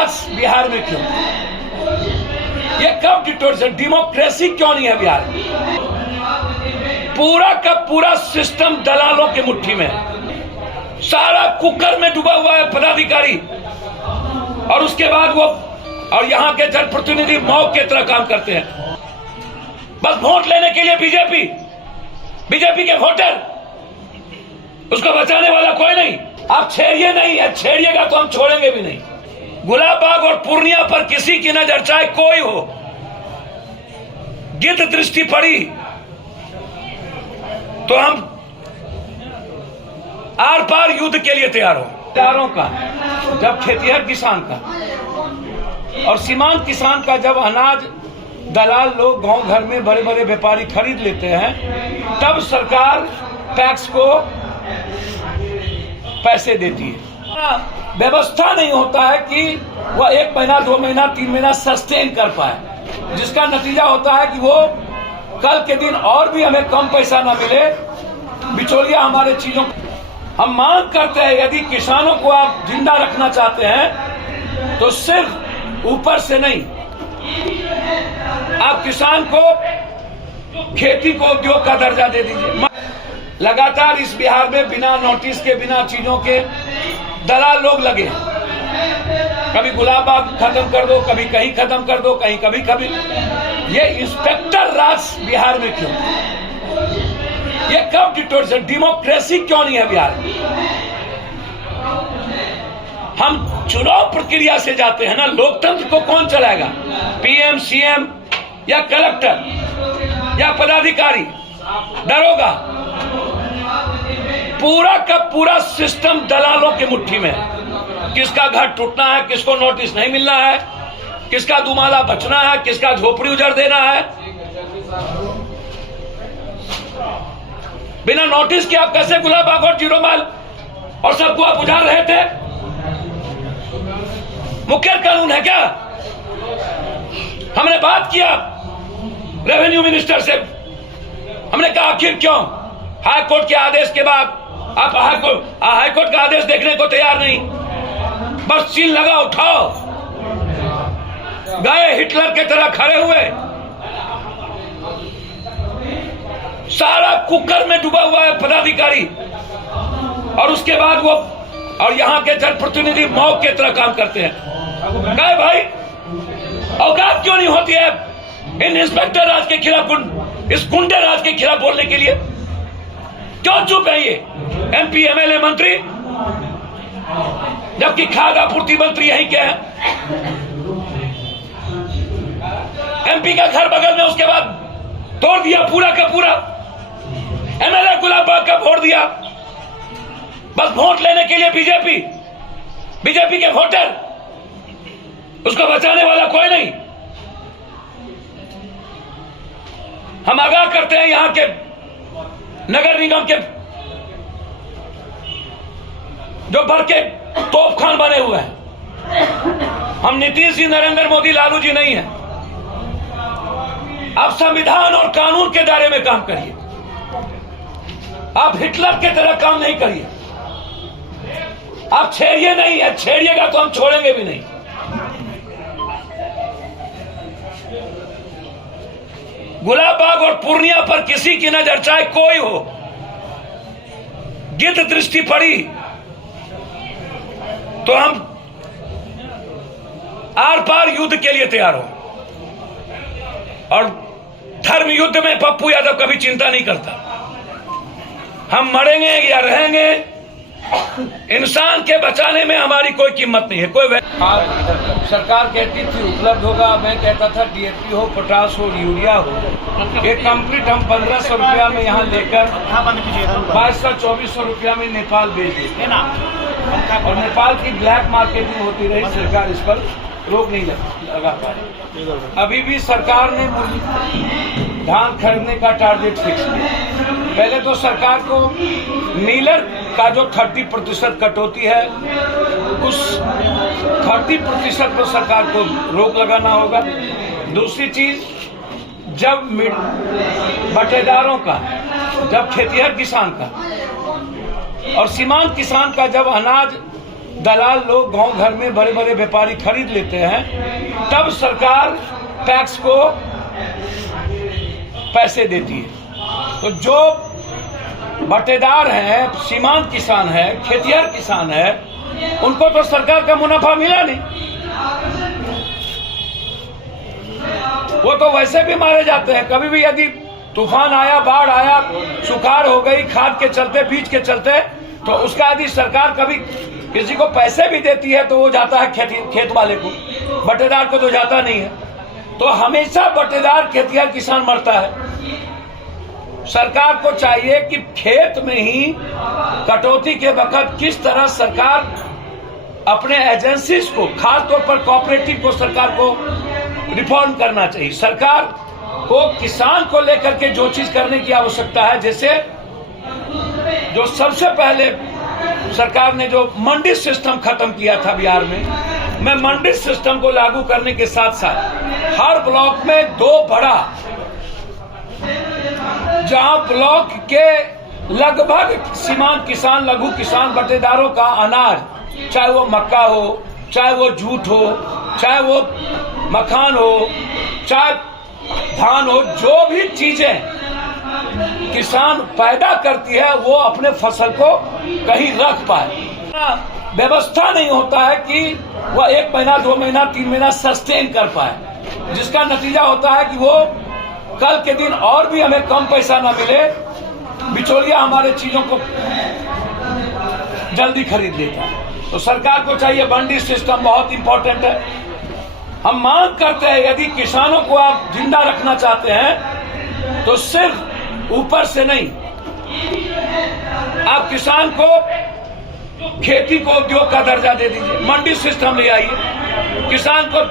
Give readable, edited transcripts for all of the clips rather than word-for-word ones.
राज बिहार में क्यों? ये कब डिक्टेटरशिप, डेमोक्रेसी क्यों नहीं है बिहार में? पूरा का पूरा सिस्टम दलालों की मुट्ठी में है। सारा कुकर में डूबा हुआ है पदाधिकारी, और उसके बाद वो और यहाँ के जनप्रतिनिधि मौत की तरह काम करते हैं। बस वोट लेने के लिए बीजेपी के वोटर, उसको बचाने वाला कोई नहीं। आप छेड़िए नहीं है, छेड़िएगा तो हम छोड़ेंगे भी नहीं। गुलाबबाग और पूर्णिया पर किसी की नजर, चाहे कोई हो, गिद्ध दृष्टि पड़ी तो हम आर पार युद्ध के लिए तैयार हो। हथियारों का, जब खेतिहर किसान का और सीमांत किसान का जब अनाज दलाल लोग गांव घर में बड़े बड़े व्यापारी खरीद लेते हैं, तब सरकार टैक्स को पैसे देती है। व्यवस्था नहीं होता है कि वह 1 महीना 2 महीना 3 महीना सस्टेन कर पाए, जिसका नतीजा होता है कि वो कल के दिन और भी हमें कम पैसा ना मिले, बिचौलिया हमारे चीजों। हम मांग करते हैं, यदि किसानों को आप जिंदा रखना चाहते हैं तो सिर्फ ऊपर से नहीं, आप किसान को खेती को उद्योग का दर्जा दे दीजिए। लगातार इस बिहार में बिना नोटिस के, बिना चीजों के दलाल लोग लगे। कभी गुलाबबाग खत्म कर दो, कभी कहीं खत्म कर दो, कभी। ये इंस्पेक्टर राज बिहार में क्यों? ये कब डिक्टेटरशिप, डेमोक्रेसी क्यों नहीं है बिहार में? हम चुनाव प्रक्रिया से जाते हैं ना, लोकतंत्र को कौन चलाएगा? पीएम, सीएम या कलेक्टर या पदाधिकारी, दरोगा? पूरा का पूरा सिस्टम दलालों की मुट्ठी में है। किसका घर टूटना है, किसको नोटिस नहीं मिलना है, किसका दुमाला बचना है, किसका झोपड़ी उजड़ देना है। बिना नोटिस के आप कैसे गुलाबबाग और जीरोमाल और सबको आप उजाड़ रहे थे? मुखिया कानून है क्या? हमने बात किया रेवेन्यू मिनिस्टर से, हमने कहा आखिर क्यों हाई कोर्ट के आदेश के बाद आप हाई कोर्ट का आदेश देखने को तैयार नहीं? बस सील लगा, उठाओ, गए हिटलर के तरह खड़े हुए। सारा कुकर में डूबा हुआ है पदाधिकारी, और उसके बाद वो और यहाँ के जनप्रतिनिधि मौत की तरह काम करते हैं। गए भाई, औकात क्यों नहीं होती है इन इंस्पेक्टर राज के खिलाफ, इस गुंडे राज के खिलाफ बोलने के लिए? क्यों चुप है ये एमपी, एमएलए, मंत्री, जबकि खाद्य आपूर्ति मंत्री यहीं के हैं? एमपी का घर बगल में, उसके बाद तोड़ दिया पूरा का पूरा। एमएलए गुलाबबाग का फोड़ दिया, बस वोट लेने के लिए बीजेपी के वोटर, उसको बचाने वाला कोई नहीं। हम आगाह करते हैं यहाँ के नगर निगम के जो भर के तोपखान बने हुए हैं। हम नीतीश जी, नरेंद्र मोदी, लालू जी नहीं है। आप संविधान और कानून के दायरे में काम करिए, आप हिटलर के तरह काम नहीं करिए। आप छेड़िए नहीं है, छेड़िएगा तो हम छोड़ेंगे भी नहीं। गुलाबबाग और पूर्णिया पर किसी की नजर, चाहे कोई हो, गिद्ध दृष्टि पड़ी तो हम आर पार युद्ध के लिए तैयार हो। और धर्म युद्ध में पप्पू यादव कभी चिंता नहीं करता। हम मरेंगे या रहेंगे, इंसान के बचाने में हमारी कोई कीमत नहीं है। सरकार कहती थी उपलब्ध होगा, मैं कहता था डीएपी हो, पोटाश हो, यूरिया हो, ये कंप्लीट हम 1500 रुपया में यहाँ लेकर 2200-2400 रुपया में नेपाल भेज देते ना, और नेपाल की ब्लैक मार्केटिंग होती रही। सरकार इस पर रोक नहीं लगा पाई। अभी भी सरकार ने धान खरीदने का टारगेट फिक्स किया। पहले तो सरकार को नीलर का जो 30% कटौती है, उस 30% पर सरकार को रोक लगाना होगा। दूसरी चीज, जब बटेदारों का, जब खेतिहर किसान का और सीमांत किसान का जब अनाज दलाल लोग गांव घर में बड़े बड़े व्यापारी खरीद लेते हैं, तब सरकार टैक्स को पैसे देती है। तो जो बटेदार हैं, सीमांत किसान है, खेतिहर किसान है, उनको तो सरकार का मुनाफा मिला नहीं। वो तो वैसे भी मारे जाते हैं। कभी भी यदि तूफान आया, बाढ़ आया, सुखाड़ हो गई, खाद के चलते, बीज के चलते, तो उसका यदि सरकार कभी किसी को पैसे भी देती है तो वो जाता है खेत वाले को, बटेदार को तो जाता नहीं है। तो हमेशा बटेदार खेतिहर किसान मरता है। सरकार को चाहिए कि खेत में ही कटौती के वक्त किस तरह सरकार अपने एजेंसीज को, खासतौर पर कोऑपरेटिव को, सरकार को रिफॉर्म करना चाहिए। सरकार को किसान को लेकर के जो चीज करने की आवश्यकता है, जैसे जो सबसे पहले सरकार ने जो मंडी सिस्टम खत्म किया था बिहार में, मैं मंडी सिस्टम को लागू करने के साथ साथ हर ब्लॉक में 2 बड़ा, जहां ब्लॉक के लगभग सीमांत किसान, लघु किसान, बटेदारों का अनाज, चाहे वो मक्का हो, चाहे वो जूट हो, चाहे वो मखान हो, चाहे धान हो, जो भी चीजें किसान पैदा करती है वो अपने फसल को कहीं रख पाए। व्यवस्था नहीं होता है कि वह 1 महीना, 2 महीना, 3 महीना सस्टेन कर पाए, जिसका नतीजा होता है कि वो कल के दिन और भी हमें कम पैसा ना मिले, बिचौलिया हमारे चीजों को जल्दी खरीद लेता है। तो सरकार को चाहिए, मंडी सिस्टम बहुत इंपॉर्टेंट है। हम मांग करते हैं, यदि किसानों को आप जिंदा रखना चाहते हैं तो सिर्फ ऊपर से नहीं, आप किसान को खेती को उद्योग का दर्जा दे दीजिए, मंडी सिस्टम ले आइए, किसान को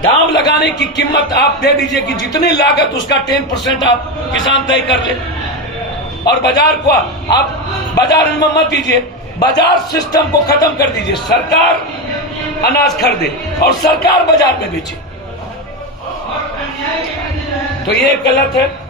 दाम लगाने की कीमत आप दे दीजिए कि जितनी लागत उसका 10% आप किसान तय कर ले, और बाजार को आप बाजार में मत दीजिए, बाजार सिस्टम को खत्म कर दीजिए। सरकार अनाज खरीदे और सरकार बाजार में बेचे, तो ये गलत है।